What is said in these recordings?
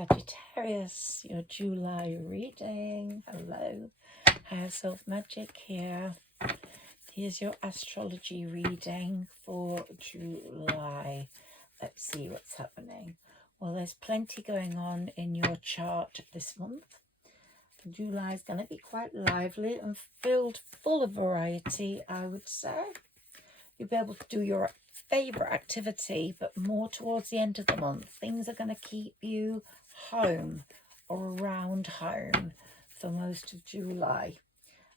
Saggitarius, your July reading. Hello, Higherself Magic here. Here's your astrology reading for July. Let's see what's happening. Well, there's plenty going on in your chart this month. July is going to be quite lively and filled full of variety, I would say. You'll be able to do your favourite activity, but more towards the end of the month. Things are going to keep you home or around home for most of July.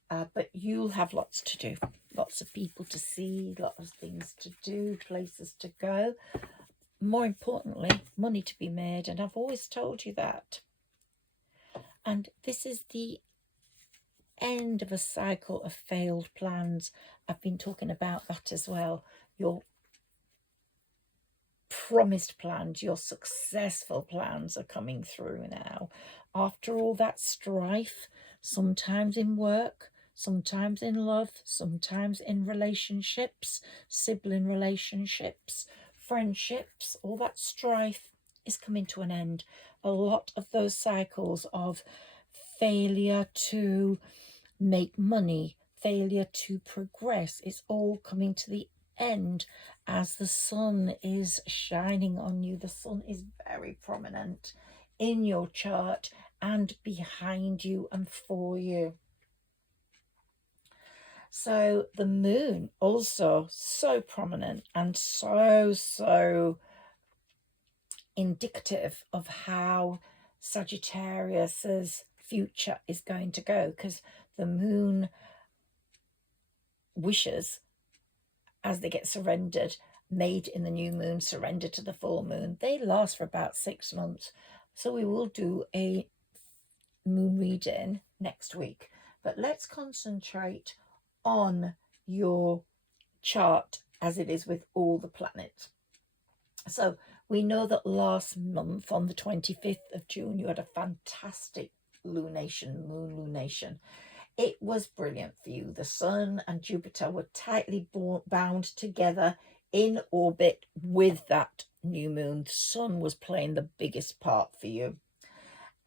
But you'll have lots to do, lots of people to see, lots of things to do, places to go. More importantly, money to be made, and I've always told you that. And this is the end of a cycle of failed plans. I've been talking about that as well. Your promised plans, your successful plans are coming through now. After all that strife, sometimes in work, sometimes in love, sometimes in relationships, sibling relationships, friendships, all that strife is coming to an end. A lot of those cycles of failure to make money, failure to progress, it's all coming to the end as the sun is shining on you. The sun is very prominent in your chart and behind you and for you. So the moon also so prominent and so indicative of how Sagittarius's future is going to go, because the moon wishes, as they get surrendered, made in the new moon, surrender to the full moon, they last for about 6 months. So we will do a moon reading next week, but let's concentrate on your chart as it is with all the planets. So we know that last month on the 25th of June you had a fantastic lunation, moon lunation. It was brilliant for you. The sun and Jupiter were tightly bound together in orbit with that new moon. The sun was playing the biggest part for you.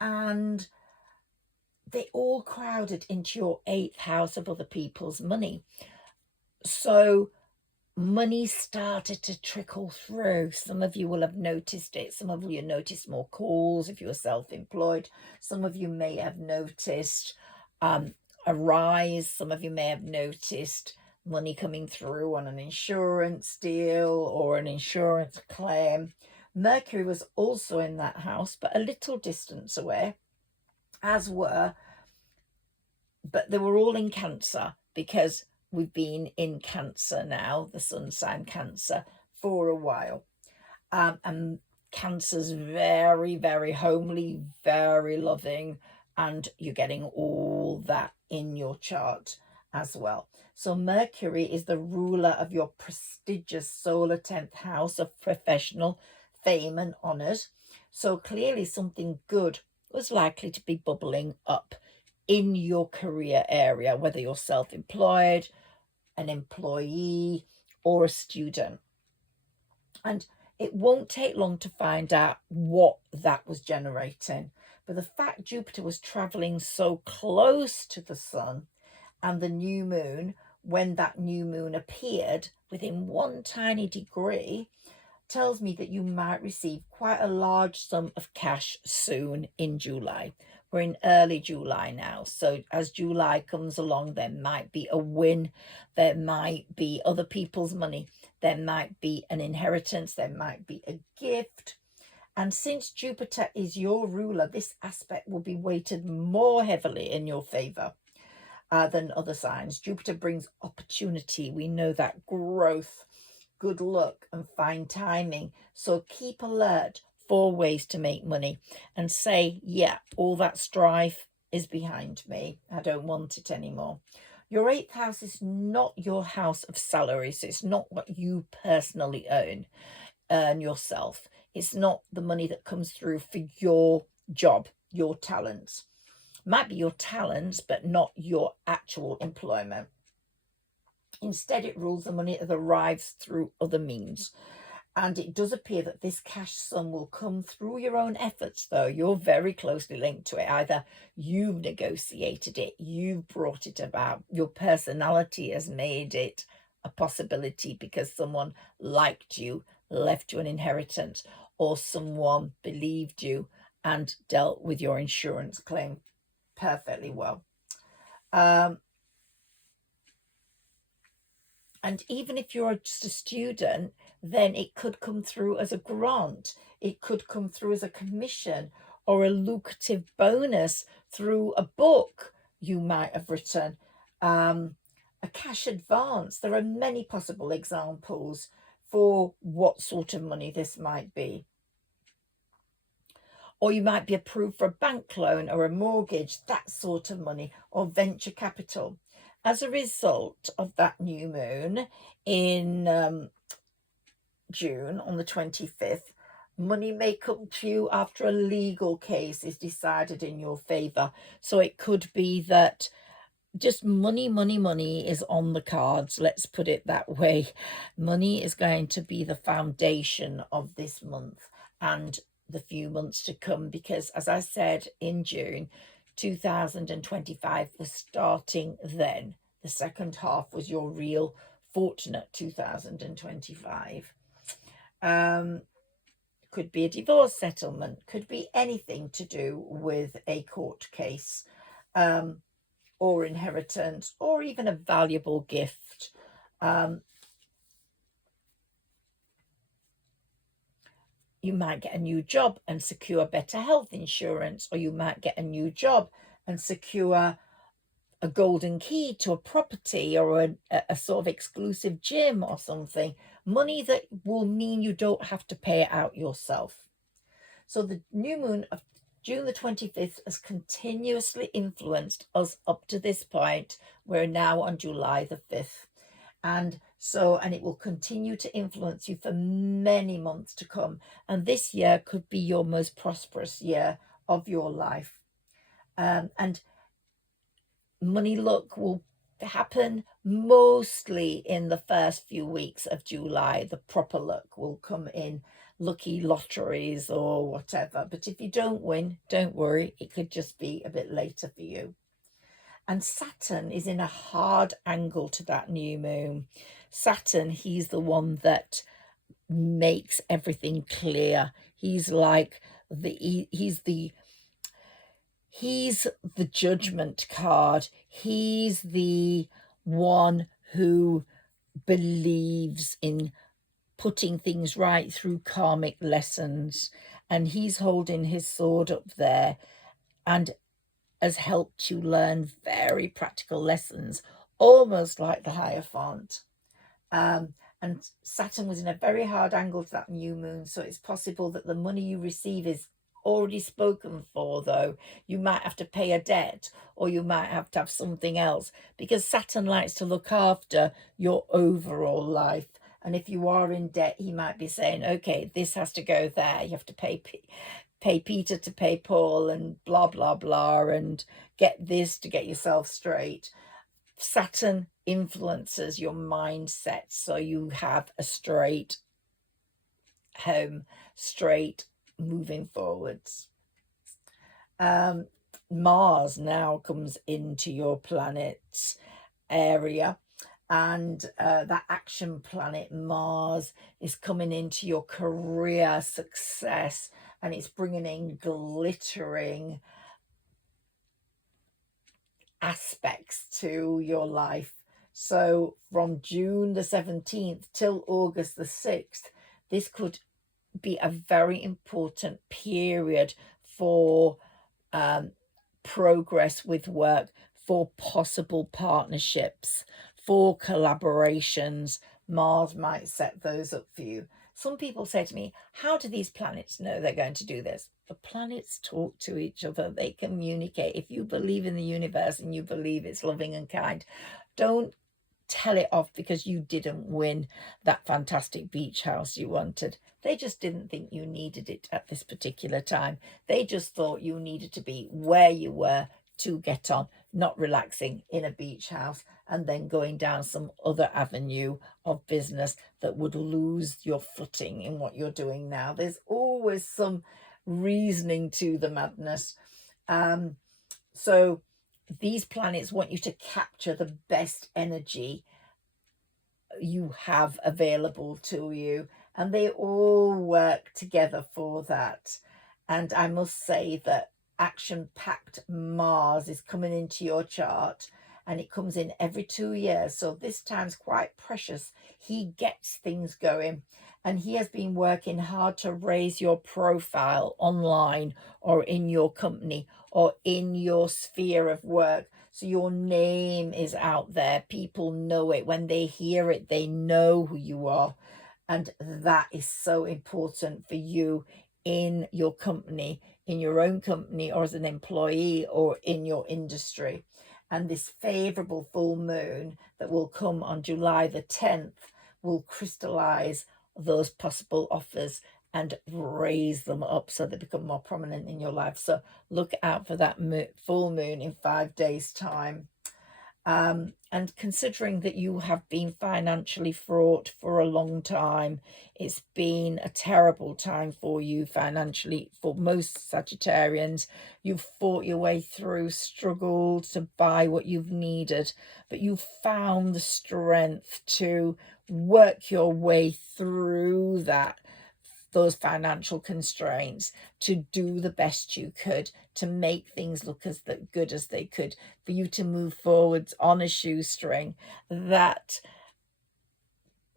And they all crowded into your 8th house of other people's money. So money started to trickle through. Some of you will have noticed it. Some of you noticed more calls if you were self-employed. Some of you may have noticed a rise. Some of you may have noticed money coming through on an insurance deal or an insurance claim. Mercury was also in that house, but a little distance away, as were, but they were all in Cancer, because we've been in Cancer now, the sun sign Cancer, for a while. And Cancer's very homely, very loving, and you're getting all that in your chart as well. So Mercury is the ruler of your prestigious solar 10th house of professional fame and honours. So clearly something good was likely to be bubbling up in your career area, whether you're self-employed, an employee, or a student. And it won't take long to find out what that was generating. But the fact Jupiter was traveling so close to the sun and the new moon, when that new moon appeared within 1 tiny degree, tells me that you might receive quite a large sum of cash soon in July. We're in early July now, so as July comes along, there might be a win, there might be other people's money, there might be an inheritance, there might be a gift. And since Jupiter is your ruler, this aspect will be weighted more heavily in your favor than other signs. Jupiter brings opportunity. We know that, growth, good luck, and fine timing. So keep alert for ways to make money and say, yeah, all that strife is behind me. I don't want it anymore. Your 8th house is not your house of salary, so it's not what you personally earn yourself. It's not the money that comes through for your job, your talents. Might be your talents, but not your actual employment. Instead, it rules the money that arrives through other means. And it does appear that this cash sum will come through your own efforts, though. You're very closely linked to it. Either you've negotiated it, you've brought it about, your personality has made it a possibility because someone liked you, left you an inheritance, or someone believed you and dealt with your insurance claim perfectly well. And even if you're just a student, then it could come through as a grant. It could come through as a commission or a lucrative bonus through a book you might have written, a cash advance. There are many possible examples for what sort of money this might be. Or you might be approved for a bank loan or a mortgage, that sort of money, or venture capital. As a result of that new moon in June on the 25th, money may come to you after a legal case is decided in your favor. So it could be that just money is on the cards. Let's put it that way. Money is going to be the foundation of this month and the few months to come, because as I said in June, 2025 was starting then. The second half was your real fortunate 2025. Could be a divorce settlement, could be anything to do with a court case, or inheritance, or even a valuable gift. You might get a new job and secure better health insurance, or you might get a new job and secure a golden key to a property or a sort of exclusive gym or something. Money that will mean you don't have to pay it out yourself. So the new moon of June the 25th has continuously influenced us up to this point. We're now on July the 5th. And it will continue to influence you for many months to come. And this year could be your most prosperous year of your life. And money luck will happen mostly in the first few weeks of July. The proper luck will come in lucky lotteries or whatever. But if you don't win, don't worry. It could just be a bit later for you. And Saturn is in a hard angle to that new moon. Saturn, he's the one that makes everything clear. He's like he's the judgment card. He's the one who believes in putting things right through karmic lessons. And he's holding his sword up there and has helped you learn very practical lessons, almost like the Hierophant. And Saturn was in a very hard angle to that new moon, so it's possible that the money you receive is already spoken for, though. You might have to pay a debt, or you might have to have something else, because Saturn likes to look after your overall life. And if you are in debt, he might be saying, okay, this has to go there. You have to pay Peter to pay Paul, and blah, blah, blah, and get this to get yourself straight. Saturn influences your mindset, so you have a straight home, straight moving forwards. Mars now comes into your planet's area, and that action planet Mars is coming into your career success, and it's bringing in glittering aspects to your life. So from June the 17th till August the 6th, this could be a very important period for progress with work, for possible partnerships, for collaborations. Mars might set those up for you. Some people say to me, how do these planets know they're going to do this? The planets talk to each other. They communicate. If you believe in the universe and you believe it's loving and kind, don't tell it off because you didn't win that fantastic beach house you wanted. They just didn't think you needed it at this particular time. They just thought you needed to be where you were to get on, not relaxing in a beach house. and then going down some other avenue of business that would lose your footing in what you're doing now. There's always some reasoning to the madness. So these planets want you to capture the best energy you have available to you, and they all work together for that. And I must say that action-packed Mars is coming into your chart, and it comes in every 2 years, so this time's quite precious. He gets things going, and he has been working hard to raise your profile online or in your company or in your sphere of work. So your name is out there. People know it. When they hear it, they know who you are. And that is so important for you in your company, in your own company, or as an employee, or in your industry. And this favorable full moon that will come on July the 10th will crystallize those possible offers and raise them up so they become more prominent in your life. So look out for that full moon in 5 days' time. And considering that you have been financially fraught for a long time, it's been a terrible time for you financially. For most Sagittarians, you've fought your way through, struggled to buy what you've needed, but you've found the strength to work your way through those financial constraints, to do the best you could, to make things look as good as they could, for you to move forwards on a shoestring. That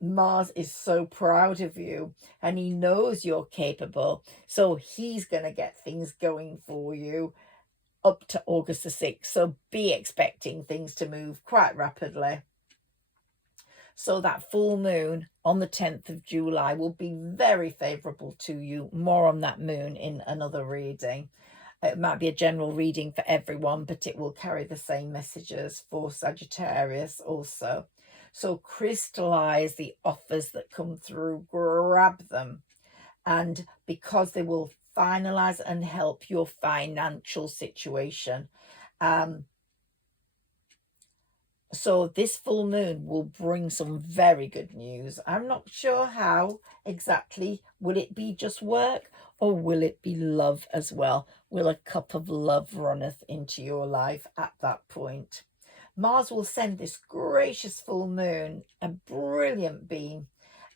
Mars is so proud of you, and he knows you're capable, so he's going to get things going for you up to August the 6th. So be expecting things to move quite rapidly. So that full moon on the 10th of July will be very favorable to you. More on that moon in another reading. It might be a general reading for everyone, but it will carry the same messages for Sagittarius also. So crystallize the offers that come through, grab them, and because they will finalize and help your financial situation. So this full moon will bring some very good news. I'm not sure how exactly. Will it be just work, or will it be love as well? Will a cup of love runneth into your life at that point? Mars will send this gracious full moon a brilliant beam,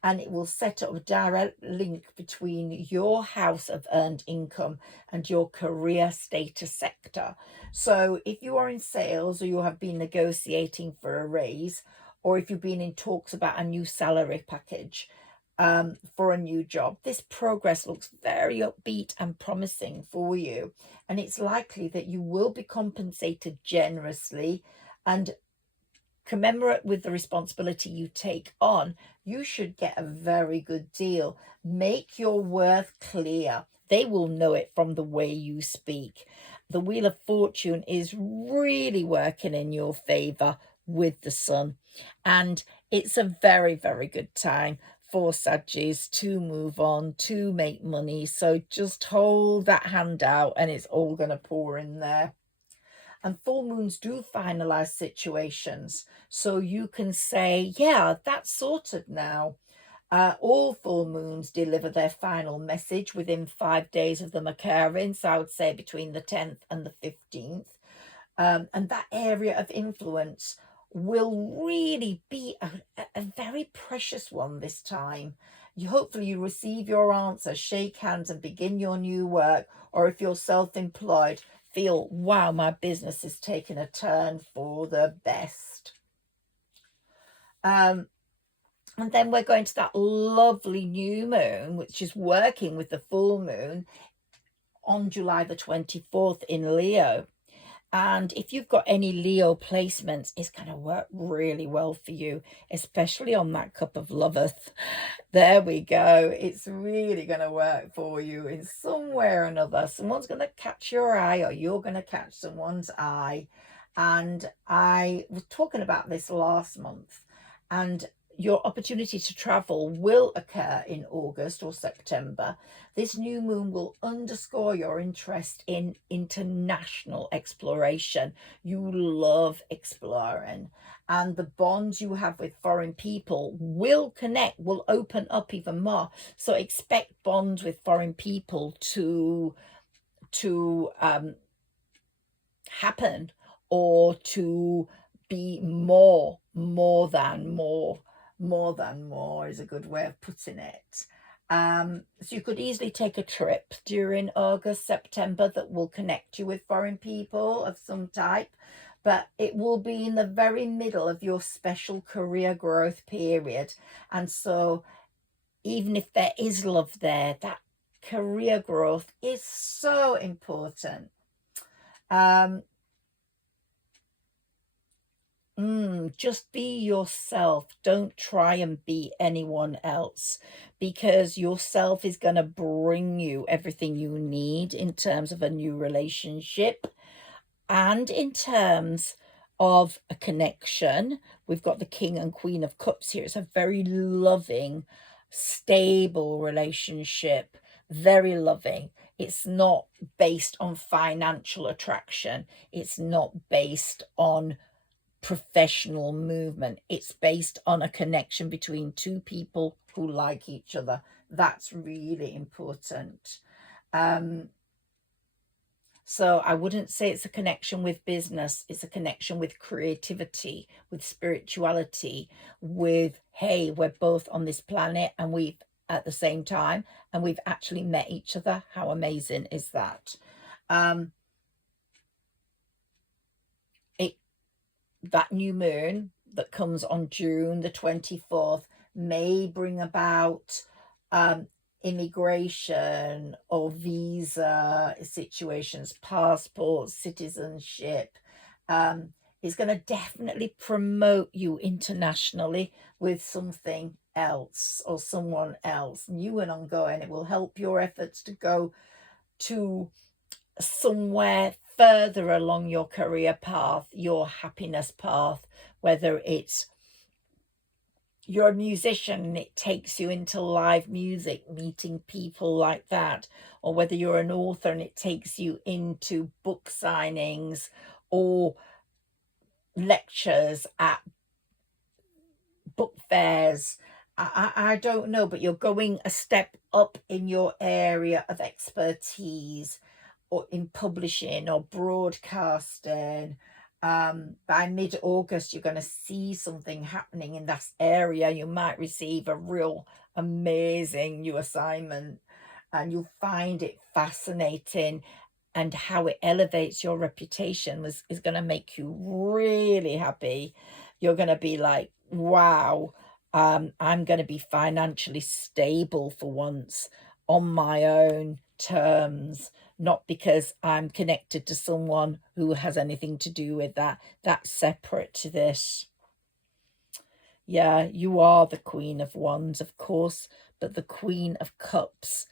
and it will set up a direct link between your house of earned income and your career status sector. So if you are in sales, or you have been negotiating for a raise, or if you've been in talks about a new salary package for a new job, this progress looks very upbeat and promising for you. And it's likely that you will be compensated generously and commemorate with the responsibility you take on. You should get a very good deal. Make your worth clear. They will know it from the way you speak. The Wheel of Fortune is really working in your favor with the sun, and it's a very, very good time for Saggies to move on, to make money. So just hold that hand out, and it's all going to pour in there. And full moons do finalize situations. So you can say, yeah, that's sorted now. All full moons deliver their final message within 5 days of them occurring. So I would say between the 10th and the 15th. And that area of influence will really be a very precious one this time. Hopefully you receive your answer, shake hands and begin your new work. Or if you're self-employed, feel, wow, my business is taking a turn for the best. And then we're going to that lovely new moon, which is working with the full moon on July the 24th in Leo. And if you've got any Leo placements, it's going to work really well for you, especially on that cup of loveth. There we go. It's really going to work for you in some way or another. Someone's going to catch your eye, or you're going to catch someone's eye. And I was talking about this last month, and your opportunity to travel will occur in August or September. This new moon will underscore your interest in international exploration. You love exploring, and the bonds you have with foreign people will connect, will open up even more. So expect bonds with foreign people to happen, or to be more than more is a good way of putting it. So you could easily take a trip during August, September that will connect you with foreign people of some type, but it will be in the very middle of your special career growth period. And so even if there is love there, that career growth is so important. Just be yourself. Don't try and be anyone else, because yourself is going to bring you everything you need in terms of a new relationship and in terms of a connection. We've got the King and Queen of Cups here. It's a very loving, stable relationship, very loving. It's not based on financial attraction. It's not based on professional movement. It's based on a connection between two people who like each other. That's really important. So I wouldn't say it's a connection with business. It's a connection with creativity, with spirituality, with, hey, we're both on this planet and we've at the same time, and we've actually met each other. How amazing is that? That new moon that comes on June the 24th may bring about immigration or visa situations, passports, citizenship. Is going to definitely promote you internationally with something else or someone else, new and ongoing. It will help your efforts to go to somewhere further along your career path, your happiness path, whether it's you're a musician and it takes you into live music, meeting people like that, or whether you're an author and it takes you into book signings or lectures at book fairs. I don't know, but you're going a step up in your area of expertise, or in publishing or broadcasting. By mid-August, you're going to see something happening in that area. You might receive a real amazing new assignment, and you'll find it fascinating, and how it elevates your reputation is going to make you really happy. You're going to be like, wow, I'm going to be financially stable for once, on my own terms, not because I'm connected to someone who has anything to do with that. That's separate to this. Yeah, you are the Queen of Wands, of course, but the Queen of Cups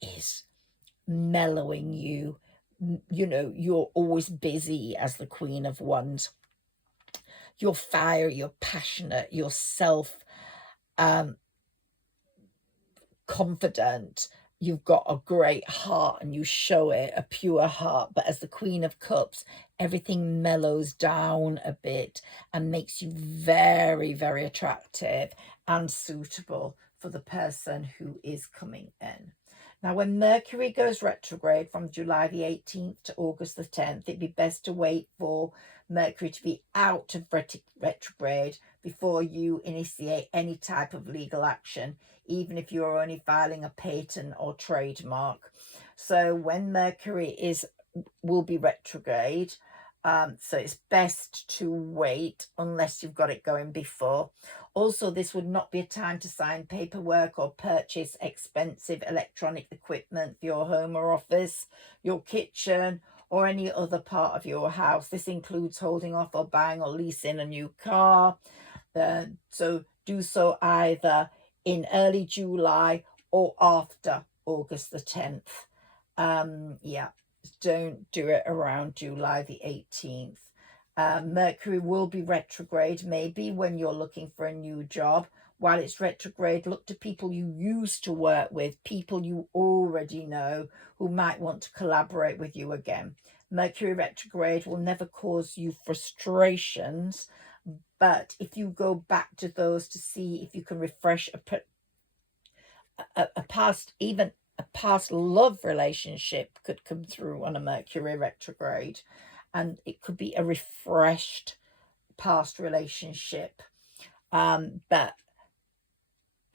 is mellowing you. You know, you're always busy as the Queen of Wands. You're fiery, you're passionate, you're self confident, you've got a great heart and you show it, a pure heart. But as the Queen of Cups, everything mellows down a bit and makes you very, very attractive and suitable for the person who is coming in. Now, when Mercury goes retrograde from July the 18th to August the 10th, it'd be best to wait for Mercury to be out of retrograde before you initiate any type of legal action, even if you're only filing a patent or trademark. So when Mercury will be retrograde, so it's best to wait unless you've got it going before. Also, this would not be a time to sign paperwork or purchase expensive electronic equipment for your home or office, your kitchen, or any other part of your house. This includes holding off or buying or leasing a new car. So do so either in early July or after August the 10th. Yeah, don't do it around July the 18th. Mercury will be retrograde maybe when you're looking for a new job, while it's retrograde, look to people you used to work with, people you already know who might want to collaborate with you again. Mercury retrograde will never cause you frustrations, but if you go back to those to see if you can refresh a past, even a past love relationship could come through on a Mercury retrograde, and it could be a refreshed past relationship. But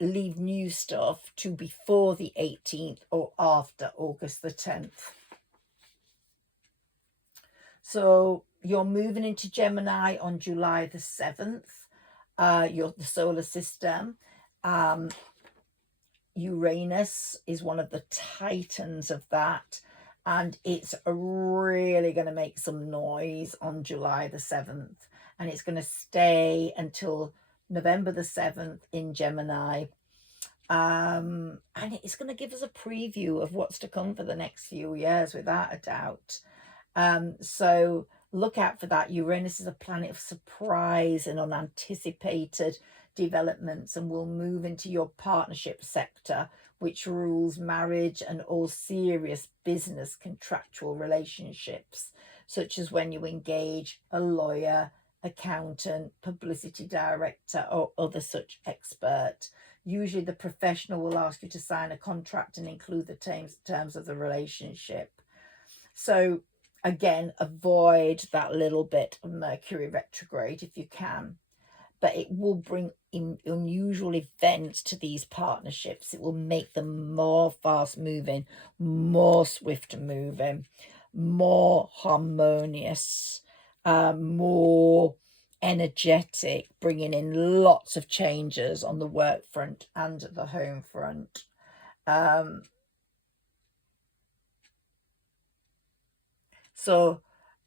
leave new stuff to before the 18th or after August the 10th. So you're moving into Gemini on July the 7th. The solar system. Uranus is one of the titans of that, and it's really going to make some noise on July the 7th, and it's going to stay until November the 7th in Gemini. And it's going to give us a preview of what's to come for the next few years, without a doubt. So look out for that. Uranus is a planet of surprise and unanticipated developments, and will move into your partnership sector, which rules marriage and all serious business contractual relationships, such as when you engage a lawyer, accountant, publicity director, or other such expert. Usually the professional will ask you to sign a contract and include the terms of the relationship. So again, avoid that little bit of Mercury retrograde if you can. But it will bring in unusual events to these partnerships. It will make them more fast moving, more swift moving, more harmonious, more energetic, bringing in lots of changes on the work front and the home front. So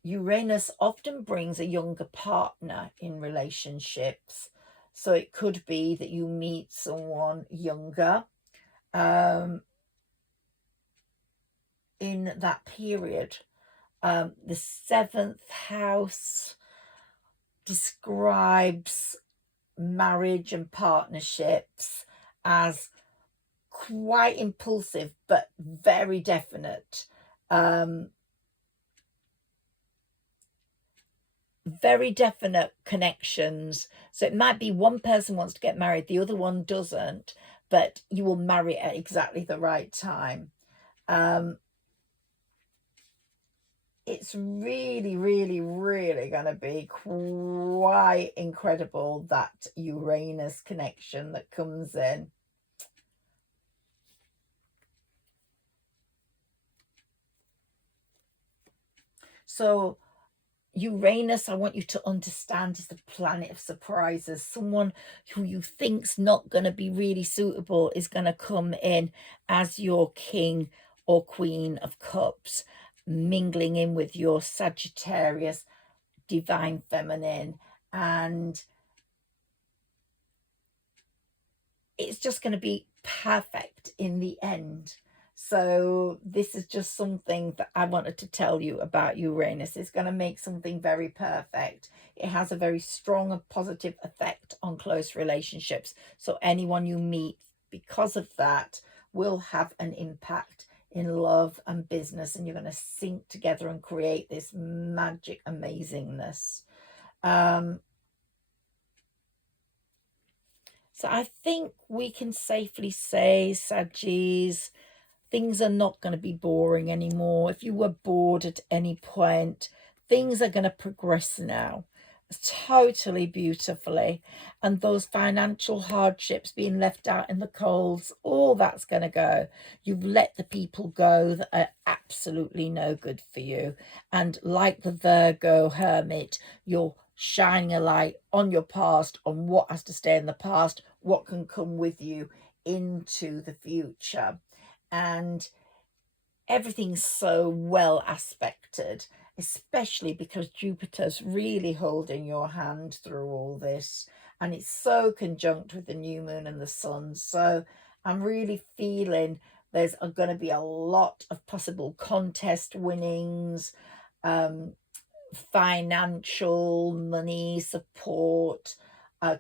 Uranus often brings a younger partner in relationships. So it could be that you meet someone younger in that period. The 7th house describes marriage and partnerships as quite impulsive, but very definite. Very definite connections. So it might be one person wants to get married, the other one doesn't, but you will marry at exactly the right time. It's really, really, really going to be quite incredible, that Uranus connection that comes in. So Uranus, I want you to understand, is the planet of surprises. Someone who you think's not going to be really suitable is going to come in as your king or queen of cups, mingling in with your Saggitarius divine feminine, and it's just going to be perfect in the end. So this is just something that I wanted to tell you about Uranus. It's going to make something very perfect. It has a very strong and positive effect on close relationships. So anyone you meet because of that will have an impact in love and business, and you're going to sync together and create this magic amazingness. So I think we can safely say, Saggies, things are not going to be boring anymore. If you were bored at any point, things are going to progress now totally beautifully. And those financial hardships, being left out in the colds, all that's going to go. You've let the people go that are absolutely no good for you. And like the Virgo hermit, you're shining a light on your past, on what has to stay in the past, what can come with you into the future. And everything's so well aspected, especially because Jupiter's really holding your hand through all this, and it's so conjunct with the new moon and the sun. So I'm really feeling there's going to be a lot of possible contest winnings, financial money support,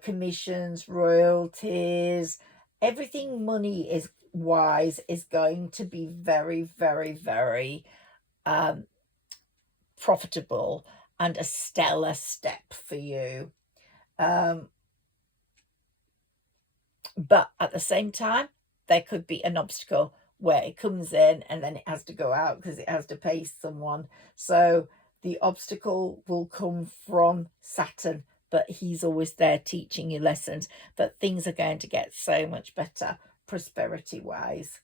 commissions, royalties, everything money is wise is going to be very, very, very profitable and a stellar step for you. But at the same time, there could be an obstacle where it comes in and then it has to go out because it has to pay someone. So the obstacle will come from Saturn, but he's always there teaching you lessons. But things are going to get so much better prosperity wise.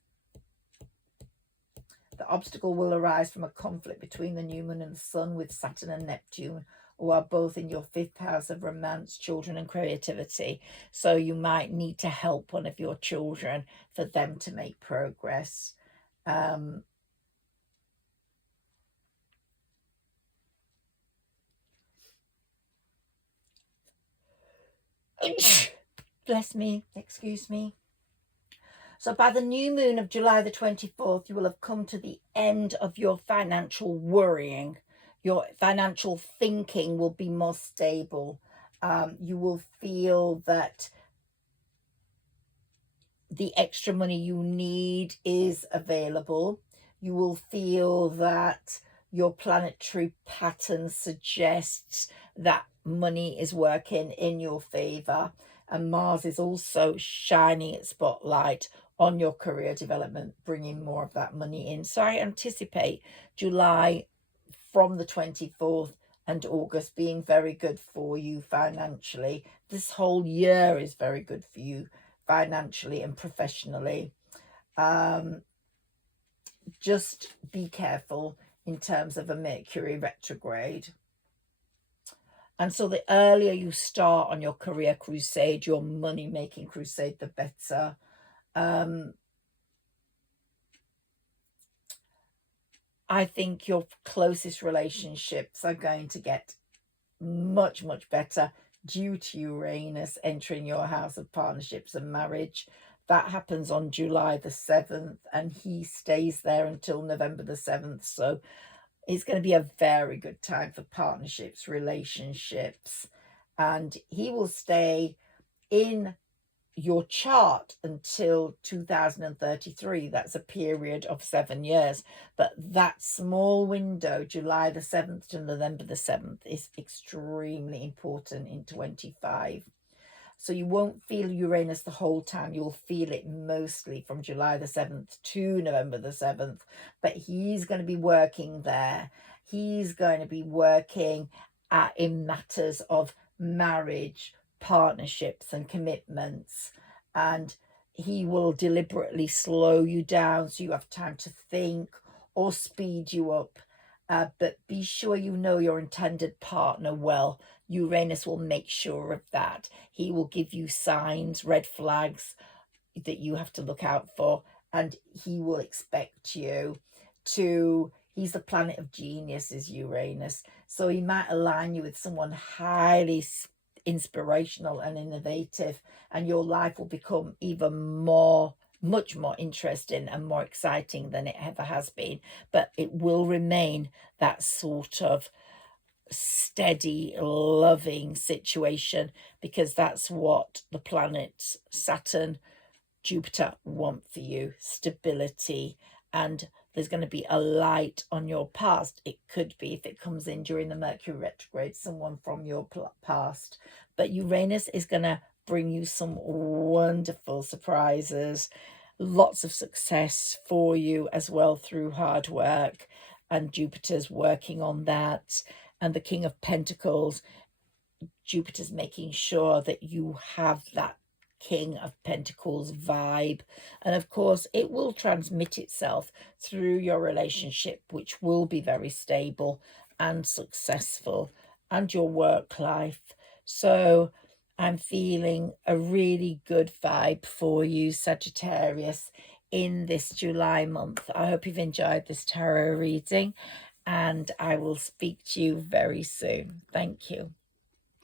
The obstacle will arise from a conflict between the new moon and the sun with Saturn and Neptune, who are both in your 5th house of romance, children and creativity. So you might need to help one of your children for them to make progress. Bless me, excuse me. So by the new moon of July the 24th, you will have come to the end of your financial worrying. Your financial thinking will be more stable. You will feel that the extra money you need is available. You will feel that your planetary pattern suggests that money is working in your favor, and Mars is also shining its spotlight on your career development, bringing more of that money in. So I anticipate July from the 24th and August being very good for you financially. This whole year is very good for you financially and professionally. Just be careful in terms of a Mercury retrograde. And so the earlier you start on your career crusade, your money-making crusade, the better. I think your closest relationships are going to get much, much better due to Uranus entering your house of partnerships and marriage. That happens on July the 7th, and he stays there until November the 7th. So it's going to be a very good time for partnerships, relationships, and he will stay in your chart until 2033. That's a period of 7 years, but that small window, July the 7th to November the 7th, is extremely important in 25. So you won't feel Uranus the whole time. You'll feel it mostly from July the 7th to November the 7th, but he's going to be working there. He's going to be working in matters of marriage, partnerships and commitments, and he will deliberately slow you down so you have time to think or speed you up. But be sure you know your intended partner well. Uranus will make sure of that. He will give you signs, red flags that you have to look out for, and he will expect you to, he's the planet of geniuses, Uranus, so he might align you with someone highly inspirational and innovative, and your life will become even much more interesting and more exciting than it ever has been. But it will remain that sort of steady, loving situation, because that's what the planets Saturn, Jupiter want for you: stability. And there's going to be a light on your past. It could be, if it comes in during the Mercury retrograde, someone from your past. But Uranus is going to bring you some wonderful surprises, lots of success for you as well through hard work. And Jupiter's working on that. And the King of Pentacles, Jupiter's making sure that you have that King of Pentacles vibe. And of course, it will transmit itself through your relationship, which will be very stable and successful, and your work life. So I'm feeling a really good vibe for you, Sagittarius, in this July month. I hope you've enjoyed this tarot reading, and I will speak to you very soon. Thank you.